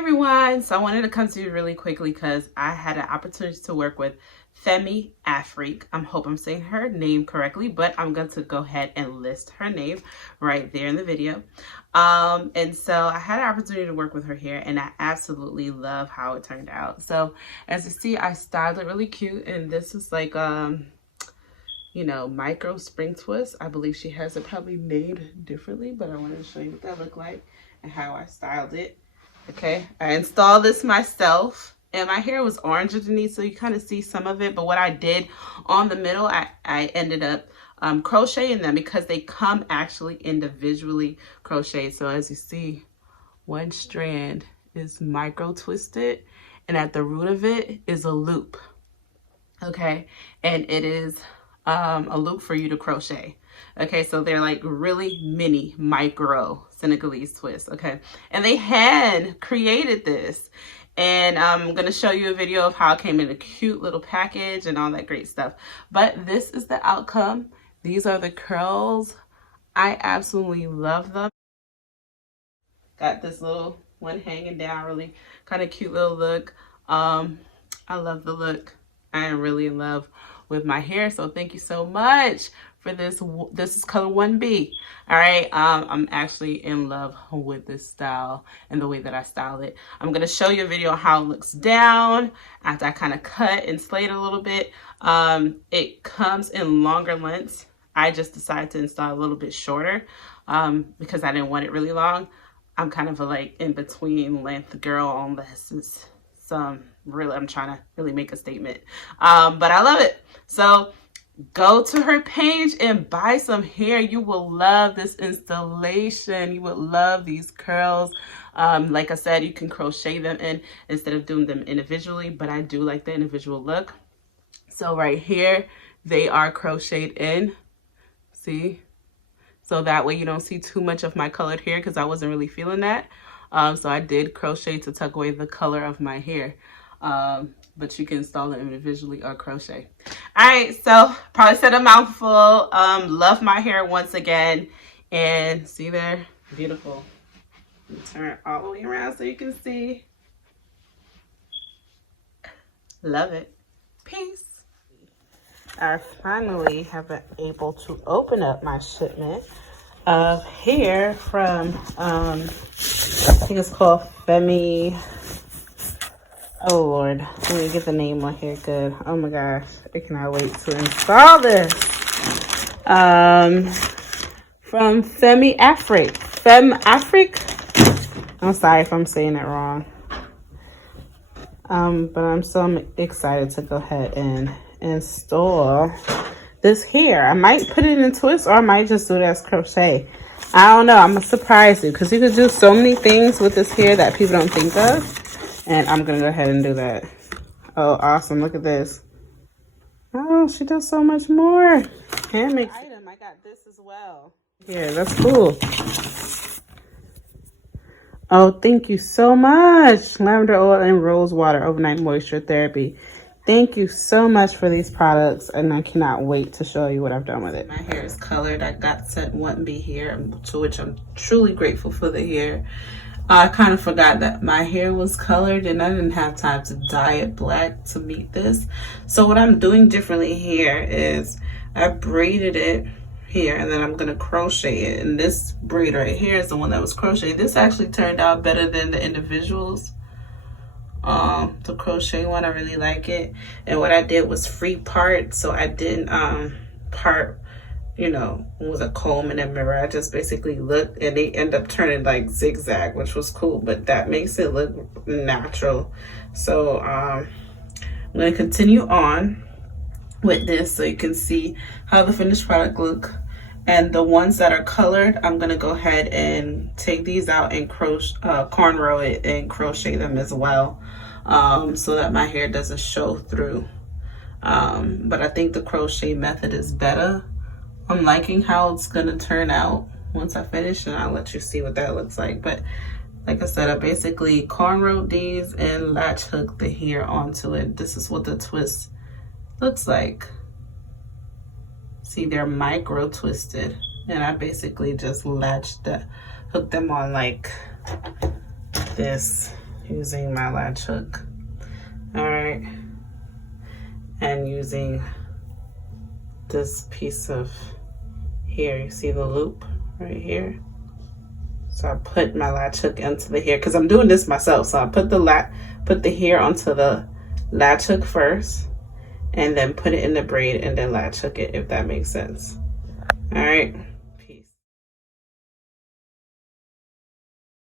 everyone, so I wanted to come to you really quickly because I had an opportunity to work with Femi Afrique. I hope I'm saying her name correctly, but I'm going to go ahead and list her name right there in the video. And so I had an opportunity to work with her here, and I absolutely love how it turned out. So as you see, I styled it really cute, and this is like you know, micro spring twist. I believe she has it probably made differently, but I wanted to show you what that looked like and how I styled it. Okay, I installed this myself, and my hair was orange underneath, so you kind of see some of it. But what I did on the middle, I ended up crocheting them because they come actually individually crocheted. So as you see, one strand is micro twisted, and at the root of it is a loop. Okay, and it is a loop for you to crochet. Okay, so they're like really mini micro Senegalese twists. Okay, and they had created this, and I'm gonna show you a video of how it came in a cute little package and all that great stuff. But this is the outcome. These are the curls. I absolutely love them. Got this little one hanging down, really kind of cute little look. I love the look. I am really in love with my hair, so thank you so much for this. This is color 1B. All right, I'm actually in love with this style and the way that I styled it. I'm going to show you a video of how it looks down after I kind of cut and slayed a little bit. It comes in longer lengths. I just decided to install a little bit shorter because I didn't want it really long. I'm kind of a like in between length girl on this. Is some really, I'm trying to really make a statement, but I love it. So go to her page and buy some hair. You will love this installation. You will love these curls. Like I said, you can crochet them in instead of doing them individually, but I do like the individual look. So right here, they are crocheted in. See? So that way you don't see too much of my colored hair because I wasn't really feeling that. So I did crochet to tuck away the color of my hair. But you can install it individually or crochet. All right, so probably said a mouthful. Love my hair once again. And see there? Beautiful. Turn it all the way around so you can see. Love it. Peace. I finally have been able to open up my shipment of hair from, I think it's called Femi. Oh Lord, let me get the name on here good. Oh my gosh, I cannot wait to install this. From Femi Afrique. Fem Afrique? I'm sorry if I'm saying it wrong. But I'm so excited to go ahead and install this hair. I might put it in twists or I might just do it as crochet. I don't know. I'm gonna surprise you because you could do so many things with this hair that people don't think of. And I'm gonna go ahead and do that. Oh, awesome. Look at this. Oh, she does so much more. Handmade item. I got this as well. Yeah, that's cool. Oh, thank you so much. Lavender oil and rose water overnight moisture therapy. Thank you so much for these products, and I cannot wait to show you what I've done with it. My hair is colored. I got sent 1B here, to which I'm truly grateful for the hair. I kind of forgot that my hair was colored and I didn't have time to dye it black to meet this. So what I'm doing differently here is I braided it here and then I'm going to crochet it. And this braid right here is the one that was crocheted. This actually turned out better than the individuals. The crochet one, I really like it. And what I did was free part, so I didn't part, you know, with a comb and a mirror. I just basically looked and they end up turning like zigzag, which was cool, but that makes it look natural. So I'm going to continue on with this so you can see how the finished product look. And the ones that are colored, I'm going to go ahead and take these out and cornrow it and crochet them as well, so that my hair doesn't show through. But I think the crochet method is better. I'm liking how it's going to turn out once I finish, and I'll let you see what that looks like. But like I said, I basically cornrowed these and latch hooked the hair onto it. This is what the twist looks like. See, they're micro twisted, and I basically just hooked them on like this. using my latch hook. All right, and using this piece of here, you see the loop right here? So I put my latch hook into the hair because I'm doing this myself. So I put the hair onto the latch hook first, and then put it in the braid and then latch hook it, if that makes sense. All right.